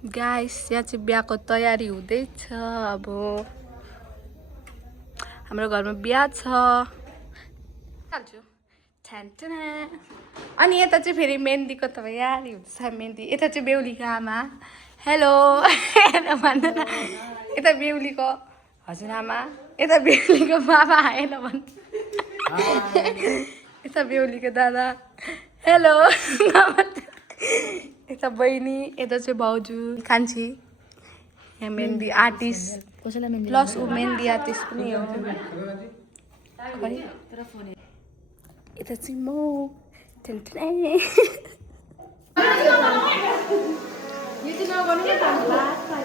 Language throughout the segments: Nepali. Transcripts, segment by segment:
गाइस यहाँ चाहिँ बिहाको तयारी हुँदैछ। अब हाम्रो घरमा बिहा छ। अनि यता चाहिँ फेरि मेहन्दीको तयारी हुँदैछ। मेहन्दी यता चाहिँ बेहुलीको आमा हेलो भन्छ न। यता बेहुलीको हजुरआमा, यता बेहुलीको बाबा हेलो भन्छ। यता बेहुलीको दादा हेलो। यता बहिनी, यता चाहिँ भाउजू कान्छी। यहाँ मेहन्दी आर्टिस्ट प्लस ऊ मेहन्दी आर्टिस्ट पनि हो। यता चाहिँ म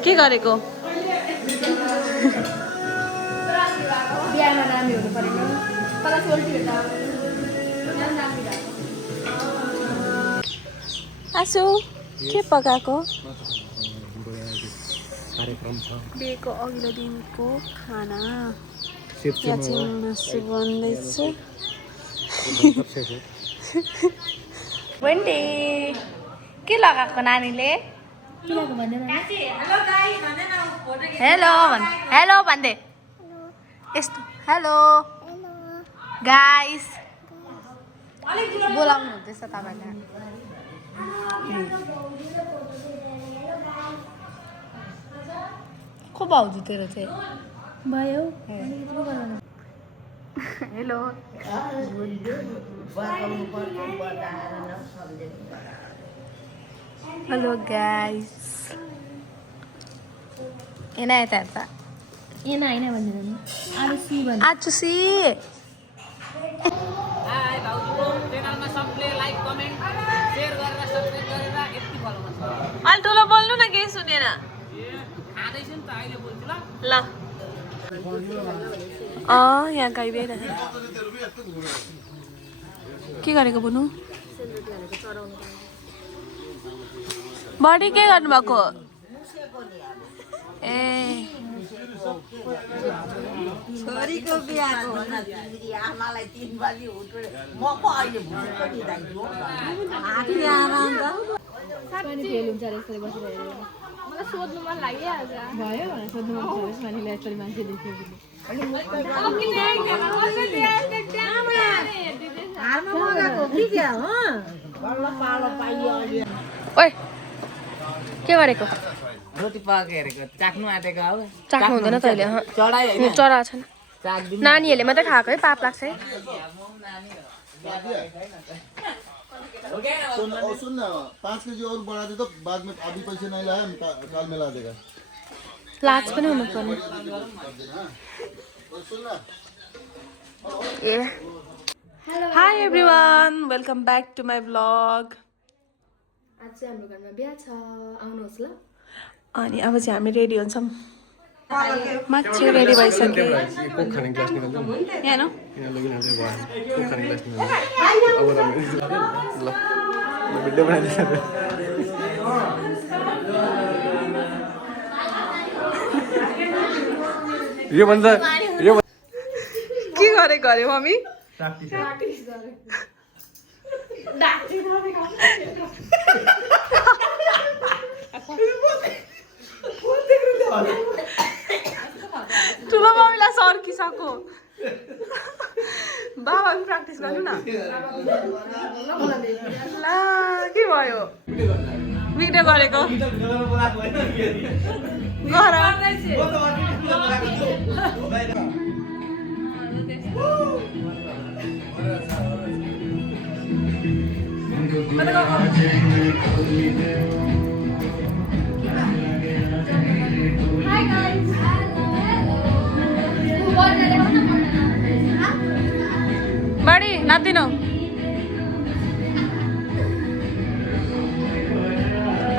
के गरेको बिहामा नानी हुनु परेन। आसु के पकाएको? बिहेको अघिल्लो दिनको खाना। यहाँ चाहिँ मासु बन्दैछ। वेन्डी के लगाएको नानीले? हेलो भन्, हेलो भन्दै यस्तो हेलो गाइस बोलाउनु हुँदैछ तपाईँलाई। को भाउजू तेरो चाहिँ भयो? Hello hello guys. एना यता हेर्दा एना होइन भन्दैन आरुसी भन्छ। आचुसी हाय भाउजूको च्यानलमा सबले लाइक कमेन्ट शेयर गरेर सब्स्क्राइब गरेर यति फलो गर्नु। अलि ठुलो बोल्नु न, केही सुनेन। खाँदैछु नि त अहिले बोल्छु ल। यहाँ गाई बिहाइरहेको के गरेको बुनु? बडी के गर्नुभएको? ए छोरीको बिहाको हो न, तिमी आमालाई 3 बजी उठ्यो। म पो अहिले भुटेको नि दाइजो। आफै आमा त साथी फेल हुन्छ रे यसरी बसिरहेको। मलाई सोध्नु मन लाग्यो आज। भयो भने सोध्नु मन लाग्यो मानिले यसरी मान्छे देख्यो भने। हारमा मगाएको कि क्या हो? बल्ल पालो पाइयो अहिले। ओइ के गरेको? रोटी पकाएको हेरेको चाख्नु आँटेको हो। चाख्नु हुँदैन त अहिले। चढाइ होइन चरा छैन। चाख्दिनु नानीहरूले मात्रै खाएको है, पाप लाग्छ है। सुन ना 5 केजी और बढ़ा दे तो बाद में अभी पैसे नहीं लाया काल में ला देगा। लाज पनि हुनु पर्ने। ए hi everyone, welcome back to my blog. आज चाहिँ हाम्रो घरमा बिहा छ, आउनुहोस् ल। अनि अब चाहिँ हामी रेडी हुन्छौँ। मान्छे रेडी भइसक्यो। यहाँ न यो भन्छ यो के गरेको अरे मम्मी? ठुलो मम्मीलाई सर्किसक्यो। बाबा पनि प्र्याक्टिस गर्नु न। ला के भयो? भिडियो गरेको गर। बडी नातिनो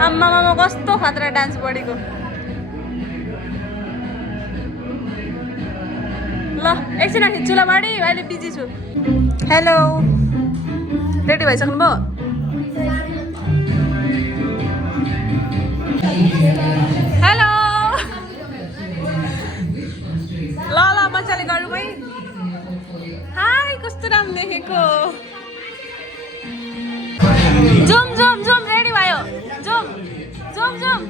आम्मा मामा कस्तो खतरा डान्स बडीको। ल एकछिन खिच्छु ल बडी, अहिले बिजी छु। हेलो रेडी भइसक्नु भयो? हेलो ल ल मजाले गरौँ है। हाई कस्तो राम्रो देखेको। जुम जुम जुम रेडी भयो। जुम जुम जुम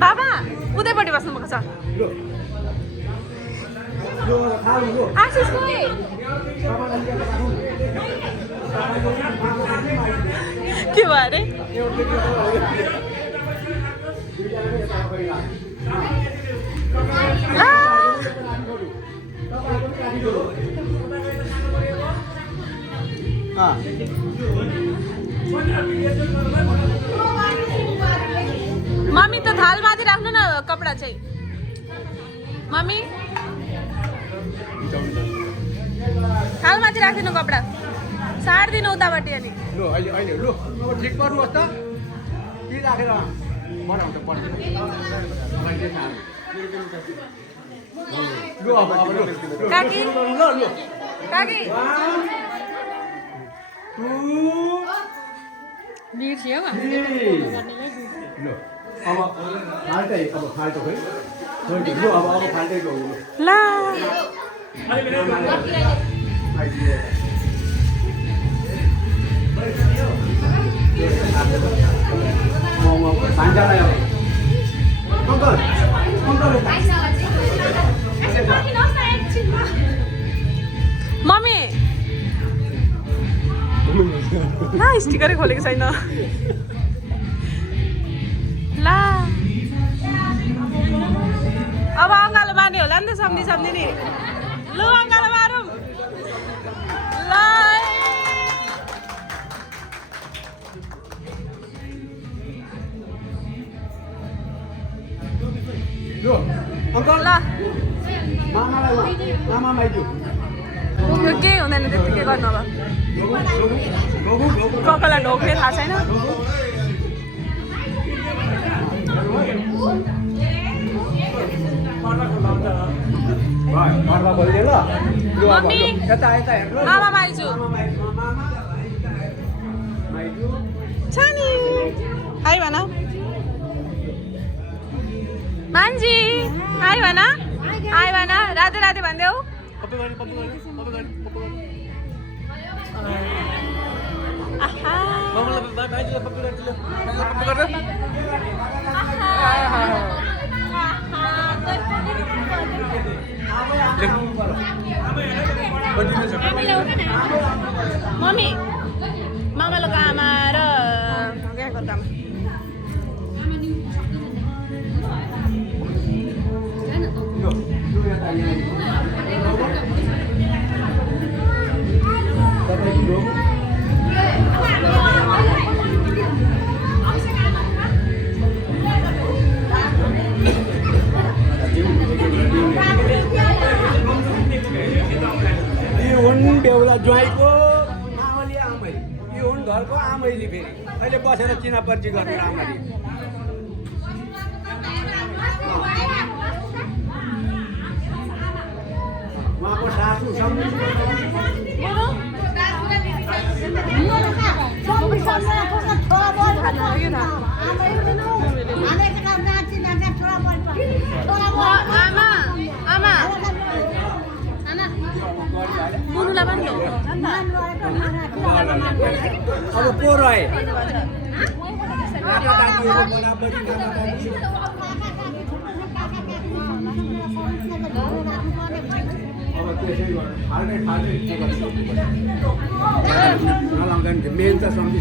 बाबा उतैपट्टि बस्नु भएको छ आशिष खोइ के भयो अरे मम्मी त थाल बाँधी राख्नु न कपडा चाहिँ मम्मी थाल माथि राखिदिनु कपडा सार्दिनु उतापट्टि अनि लु अहिले अहिले लु ठिक गर्नुहोस् त के राखेर बनाउँछ लु अब लु काकी ल लु काकी बिर्स्यो लु अब फाल्टै अब फाल्टो खै लु अब फाल्टै गयो ला मम्मी ला स्टिकरै खोलेको छैन ला अब अङ्गालो मार्ने होला नि त सम्झी नि लु अङ्गालो मारौँ ल लु अङ्कल ल मामा माइजू यो केही हुँदैन त्यतिकै गर्नु अब ककलाई ढोक्ने थाहा छैन मम्मी मामा माइजू छ नि हाई भन मान्छी हाई भन राधे राधे भन्देऊ मम्मी मामालोको आमा र यहाँको आमा बेहुला ज्वाइँको आमाले आमै यो हुन् घरको आमैले फेरि अहिले बसेर चिनापर्ची गर्नु राम्ररी उहाँको सासू आमा मुनुलाई पनि अब को रहे मेन त सम्झी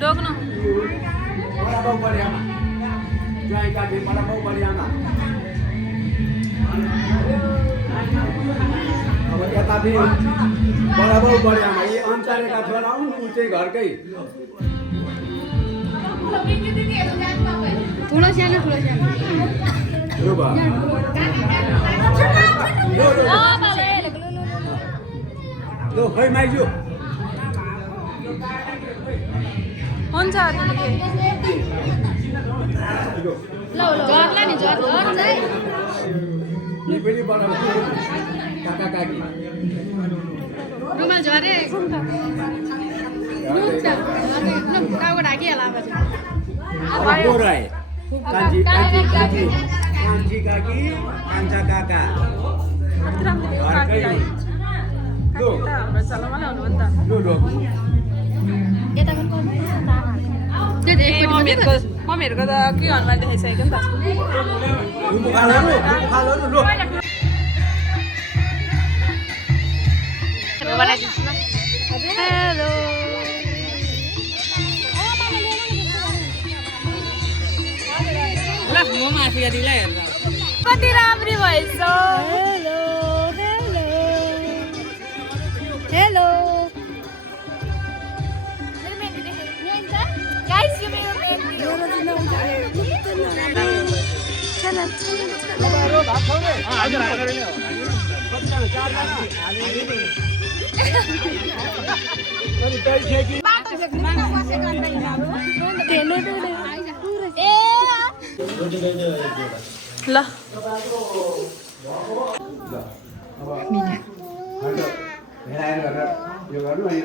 डोक्नु ज्वाइँ काटी बडा बाउ बढियामा अब यता पनि बडा बाउ बढियामा यी अन्सारेका छोरा हुन् ऊ चाहिँ घरकै ठुलो सानो यो भयो लु खै माइजू हुन्छ पनि बडा काका काकी रुमाल झरे टाउको ढाकिहाल्ला को रहे कान्छी काकी काकी कान्छी काकी कान्छा काका घरकै लु हाम्रो चलामा ल्याउनु हो नि त लु लु मम्मीहरूको त के अनुहार देखाइसकेको नि त खालहरु लु हेलो कति राम्री भएछ हेलो हेलो हेलो गाइस यो मेरो ल हेराएर गरेर यो गर्नु अनि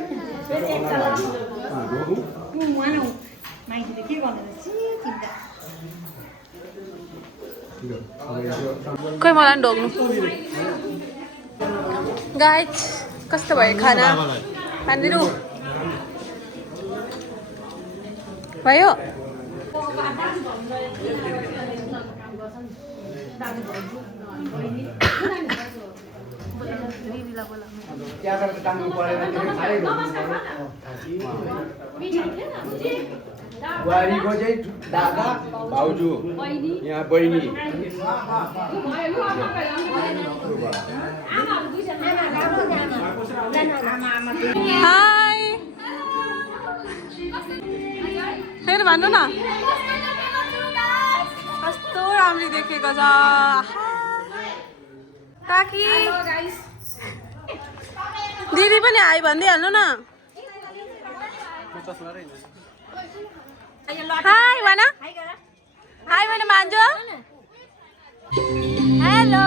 खोइ मलाई पनि ढोग्नु गाइस कस्तो भयो खाना खानिदिनु भयो बुहारीको चाहिँ दादा भाउजू यहाँ बहिनी हाई फेरि भन्नु न कस्तो राम्ररी देखेको छ काकी दिदी पनि हाई भनिदिइहाल्नु न हाई भन हाई भन मान्जो हेलो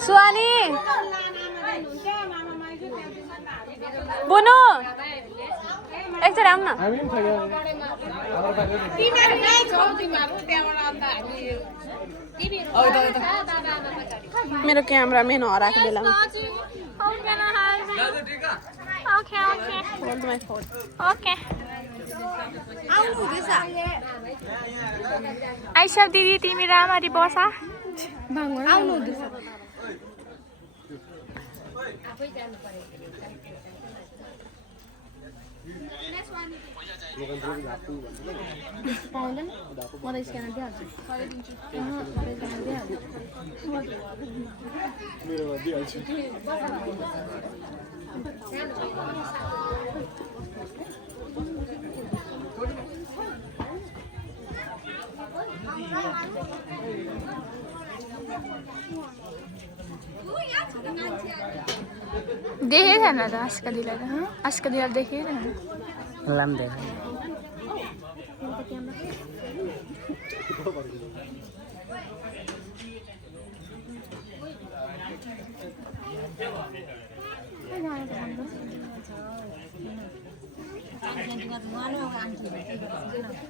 सुहानी बुनु एकचोटि आउनु न मेरो क्यामेराम्यान हराएको बेलामा आइसा दिदी तिमी राम्ररी बसा आउनु हुँदैछ पाउँदैन म त स्क्यानर दिइहाल्छु देखेको छैन त आस्का दिदीलाई देखेको छैन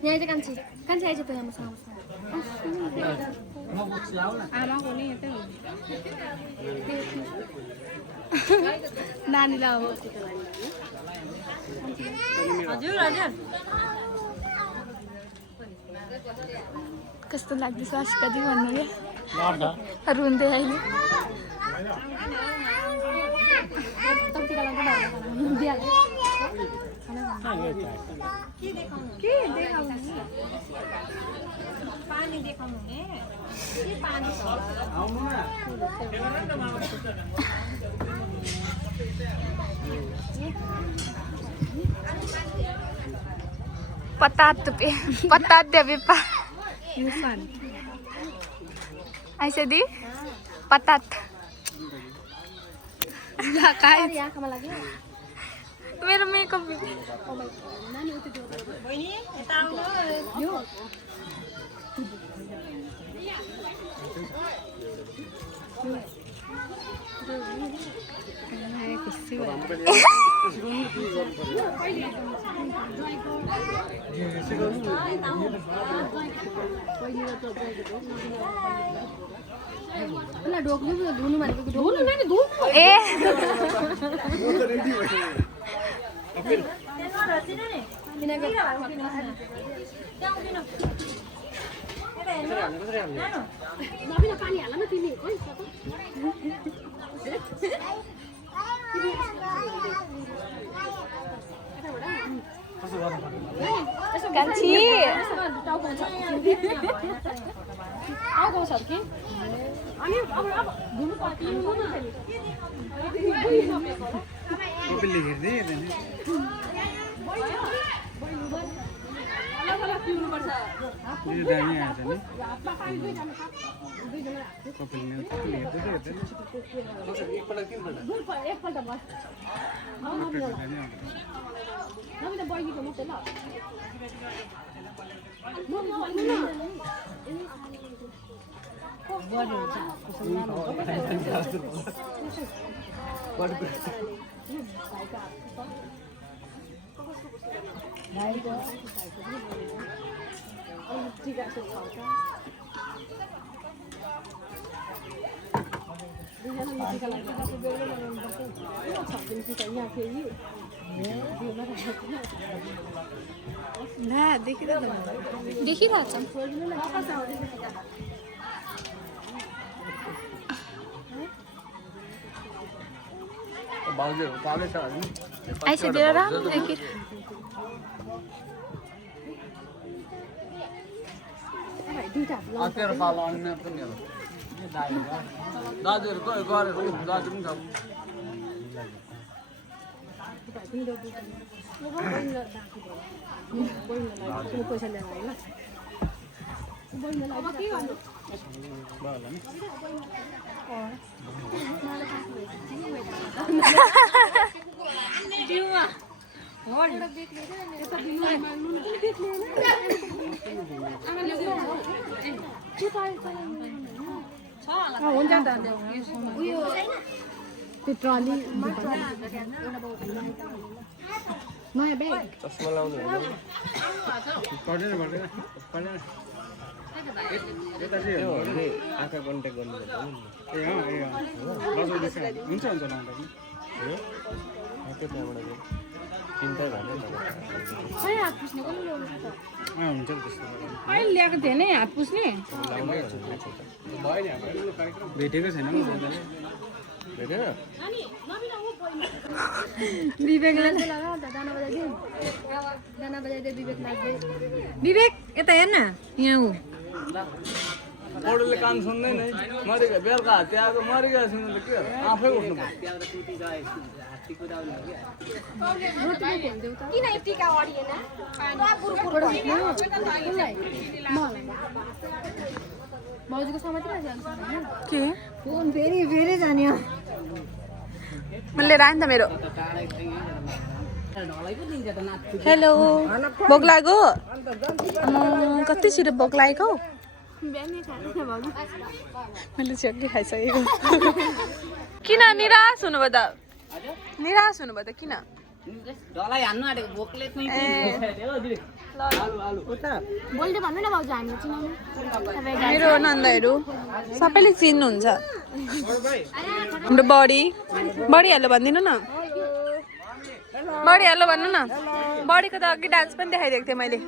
यहाँ कान्छी आइज त आमाको नि यतै हो नानीलाई अब हजुर हजुर कस्तो लाग्दैछ आस्का दी भन्नु क्या रुन्दै अहिले पानी देखाउनु ने के पानी छ Patat deh Bipa. Yusan. Aisyah di patat. Ya guys. Ya kamu lagi. मेरो मेकअप बहिनी यता आउनु यो Ganti. Nah, देखिरहेछ Aisyah dia orang देखिर तेरो पालो अन्य पनि हो दाजुहरु गयो गरेको दाजु पनि छ नयाँ ब्याग चस्मा लाउने पर्दैन पर्दैन पर्दैन यता चाहिँ आँखा कन्ट्याक्ट गर्नु ए अँ ए अँ हुन्छ हुन्छ लाउँदा पनि त्यहाँबाट चिन्ता भएन हुन्छ त्यस्तो अहिले ल्याएको थिएँ नि हात पुस्ने भेटेको छैन नि भेटेन विवेकले विवेक यता हेर्न यहाँ ऊ पढुले कान सुन्दैन है मरेको बेलुका त्यहाँको मरेको सुन्नु त के आफै उठ्नु किन टिका अडिएन भाउजूको समातेर के फोन फेरि फेरि जाने मैले राइन त मेरो हेलो भोक लाग्यो कति छिटो भोक लागेको मैले छेक्री खाइसकेको किन निराश हुनुभयो त निराश हुनुभयो त किन ढलाई हान्नु आँटेको भोकले बोल्दै भन्नु न भाउजू हामी चिनाउनु मेरो नन्दहरू सबैले चिन्नुहुन्छ हाम्रो बडी हेलो भनिदिनु न बडी हेलो भन्नु न बडीको त अघि डान्स पनि देखाइदिएको थिएँ मैले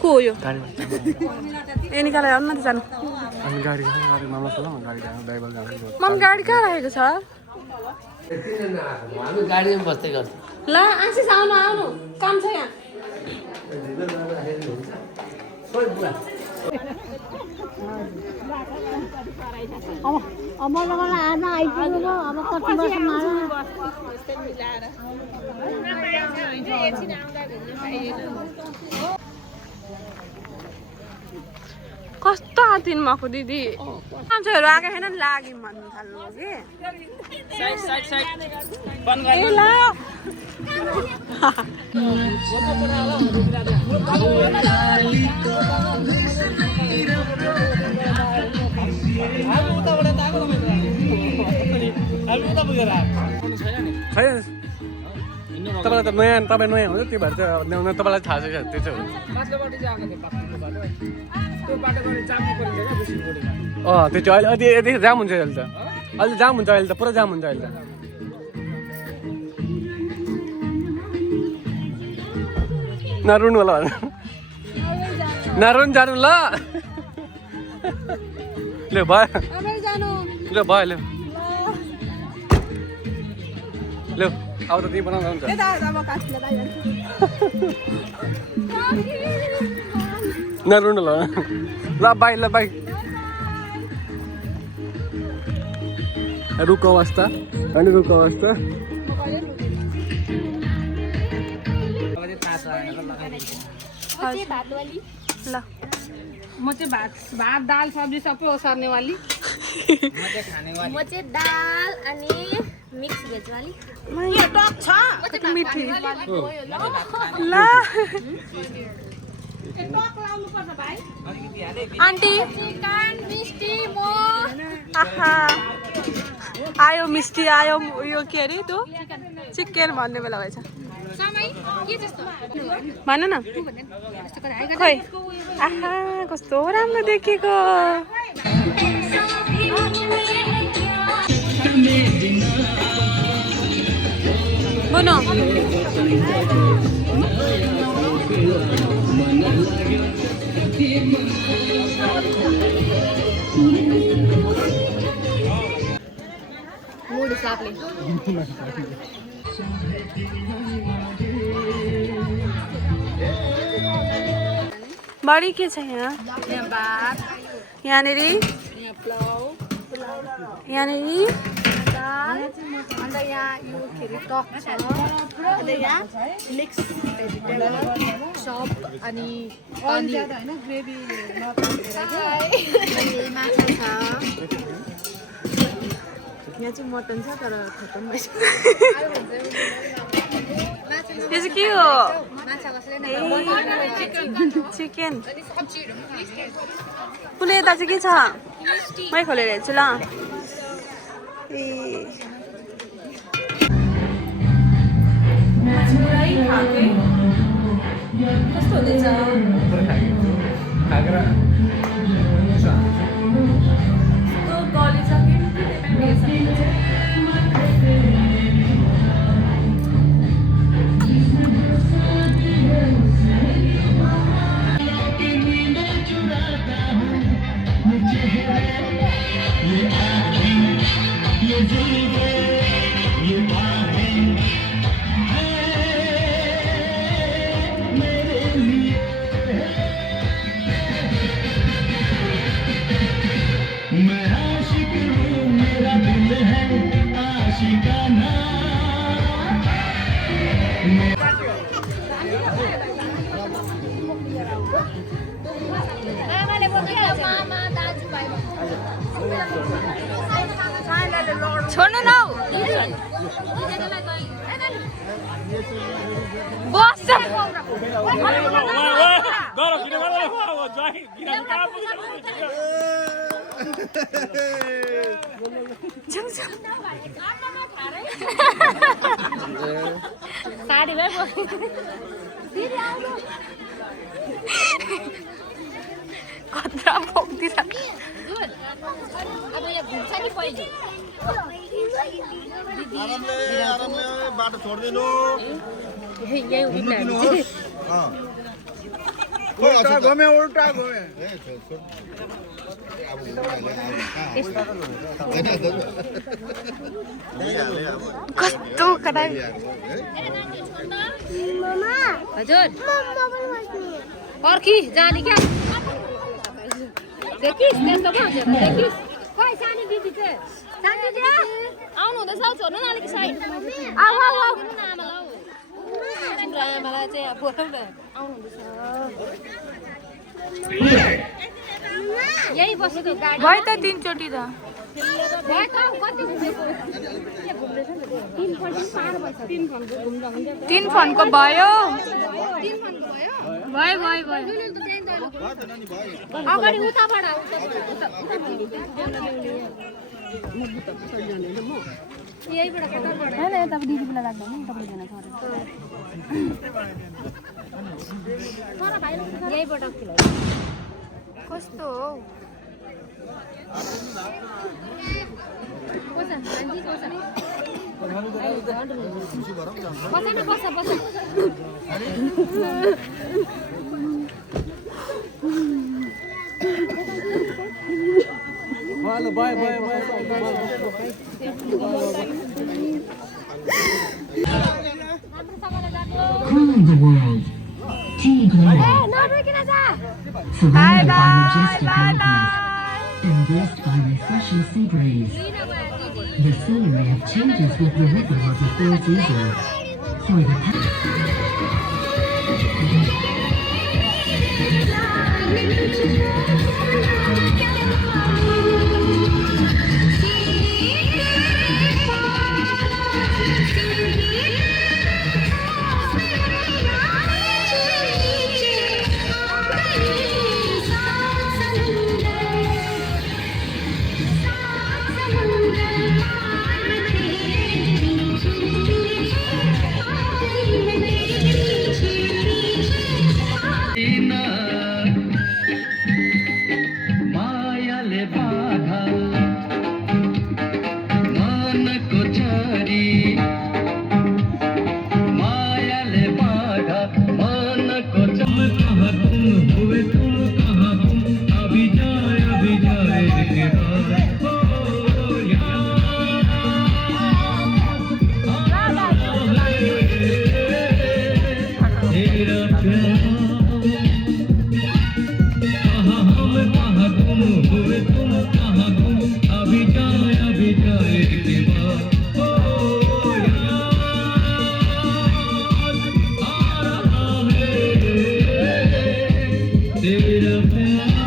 को हो यो ए निकालेर आउनु न त जानु अनि गाडी मामा छ गाडी ड्राइभर गाडी मम गाडी कहाँ राखेको छ हामी गाडीमा बस्दै गर्छ ल आशिष आउनु आउनु काम छ यहाँ कस्तो आतिन मको दिदी मान्छेहरू आएको छैन लाग्यौँ भन्नु थाल्नु कि ए ल तपाईँलाई त नयाँ तपाईँ नयाँ हुन्छ त्यो भएर चाहिँ तपाईँलाई थाहा छ त्यो चाहिँ त्यो चाहिँ अहिले यति जाम हुन्छ अहिले त अहिले जाम हुन्छ अहिले त पुरा जाम हुन्छ अहिले त नरुनु होला नरुनु जानु ल ले भयो ल भयो ल ल अब त त्यही बनाउँदा हुन्छ नरुनु ल बाई ल बाई रुको अवस्था अनि रुको अवस्था ल म चाहिँ भात दाल सब्जी सबै ओसार्ने वाली म चाहिँ दाल अनि मिक्स भेज वाली मिठी ल आन्टी आहा आयो मिस्टी आयो उयो के अरे त्यो चिकन भन्ने बेला भएछ भन न खै आहा कस्तो राम्रो देखेको बोनो मूड हिसाबले बडी के छ यहाँ यहाँनिर यहाँनिर अन्त यहाँ यो के अरे टक छ अन्त यहाँ मिक्स भेजिटेबल सप अनि माछा छ यहाँ चाहिँ मटन छ तर खतम भएछ यो चाहिँ के हो चिकन कुनै यता चाहिँ के छ मै खोलेर हेर्छु ल ए कस्तो हुँदैछ छोड्नु न बस साडी भए कत्रा पोक्दिरहेको अब यहाँ घुम्छ नि पहिले आरामले बाटो छोडिदिनु यही उल्टा घुमे उल्टा घुमे कस्तो कटाइ हजुर पर्खी जाने क्या देखिस् त्यस्तो पो देखिस् खोइ सानो दिदी चाहिँ सानो दिदी आउनु हुँदैछ छोड्नु न अलिक साइड आऊ आऊ आऊ तिम्रो आमालाई चाहिँ फोटो आउनु हुँदैछ यही बसेको गाडी भयो त 3 चोटी त भयो त कति घुमेको 3 फन्को पार भएछ 3 फन्को घुम्दा हुन्छ 3 फन्को भयो 3 फन्को भयो भयो भयो अगाडि उताबाट यहीबाट कताबाट हैन यता दिदीलाई लाग्दैन तपाईले जान पर्छ यहीबाट कस्तो हो Cooling the world. Team Global. Surrounded by majestic mountains. Embraced by refreshing sea breeze. The scenery changes with the rhythm of the four seasons. For the तेरा प्यार